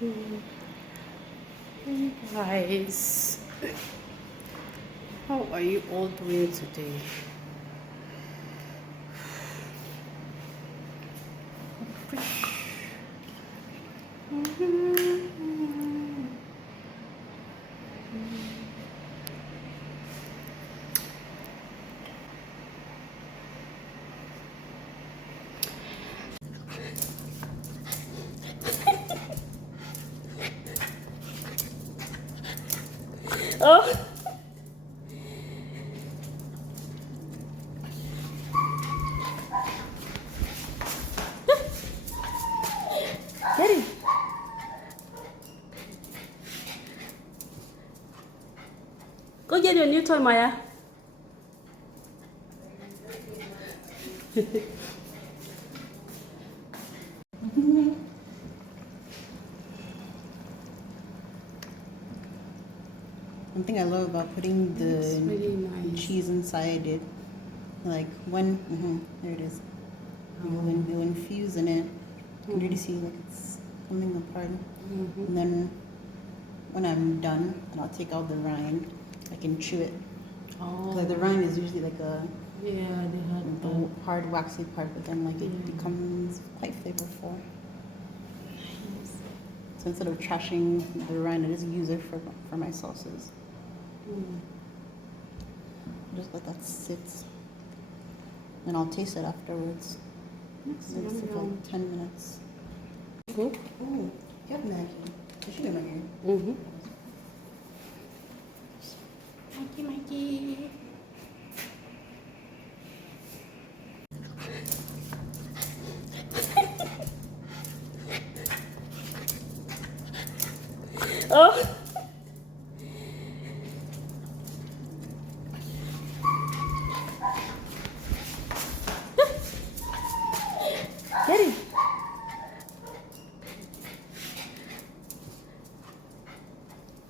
Hey guys, how are you all doing today? Oh, get it. Go get your new toy, Maya. One thing I love about putting the really nice. cheese inside it, like when, there it is. You'll infuse in it. You can really see like it's coming apart. And then when I'm done, and I'll take out the rind, I can chew it. Oh, Like the rind is usually like yeah, they had the hard waxy part, but then like it becomes quite flavorful. So instead of trashing the rind, I just use it for my sauces. Just let that sit, and I'll taste it afterwards. It's like 10 minutes. Go. Oh, you have Maggie. You should have Maggie. Mikey. Oh. Get it.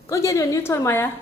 Go get your new toy, Maya.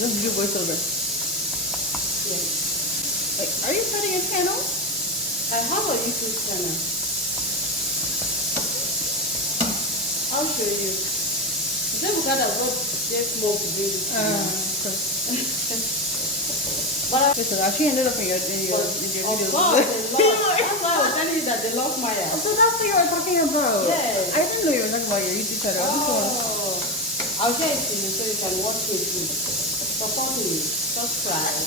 Let's do voiceover. Yes. Like, are you starting a channel? I have a YouTube channel. I'll show you. Just because I got just more to do this. But So she ended up in your videos. of course, they lost. That's why I was telling you that they lost Maya. So that's what you were talking about. Yes. I didn't know you were talking about your YouTube channel. Oh, I'll share it to you so you can watch it too. Support me, subscribe,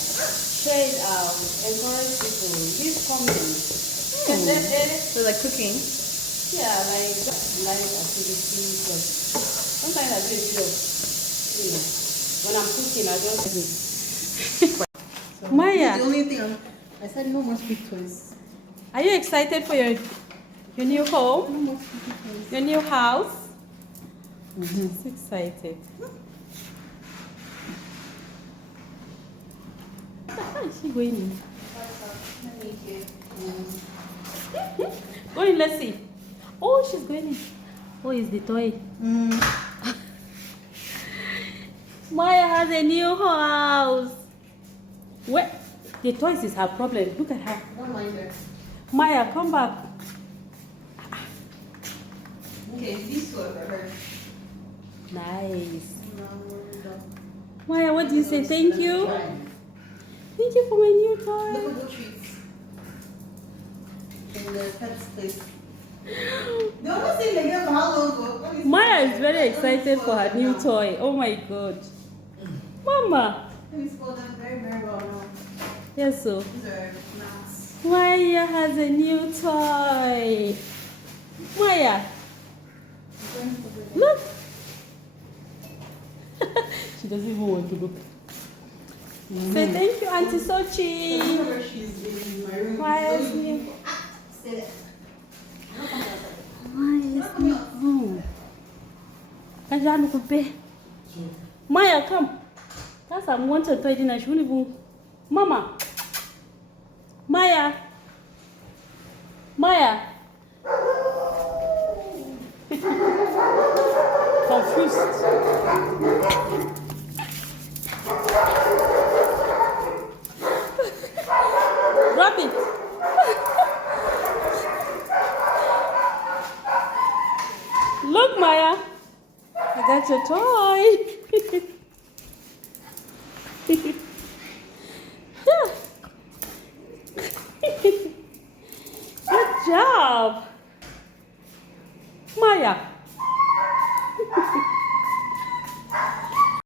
share it out, encourage people, leave comments. And then, So like cooking. yeah, like life activities. But sometimes I do a bit of, when I'm cooking, I just. So Maya. The only thing I said no more sweet toys. Are you excited for your new home? No more sweet toys. Your new house? So excited. Where is she going in? Go in, let's see. Oh, she's going in. Oh, it's the toy. Maya has a new house. Where? The toys is her problem. Look at her. Don't mind her. Maya, come back. Okay, these two are for her. Nice. Maya, what do you say? Thank you. Thank you for my new toy. Look at the treats. In the pet's place. They almost seem like they're all over. Maya is very excited for her new toy. Oh my god. Mama. Let me spoil them very, very well now. Yes, so. These are nuts. Maya has a new toy. Maya, look. She doesn't even want to look. Say thank you, Auntie Sochi. Whenever she's in my room, Why she's is only he? looking for, stay there. Why is he home? Kajanu kupe. Maya, come. That's I'm wanting to toy dinner. She won't even. Mama. Maya. Maya. Confused. Drop it. Look, Maya. I got your toy. Good job. Maya.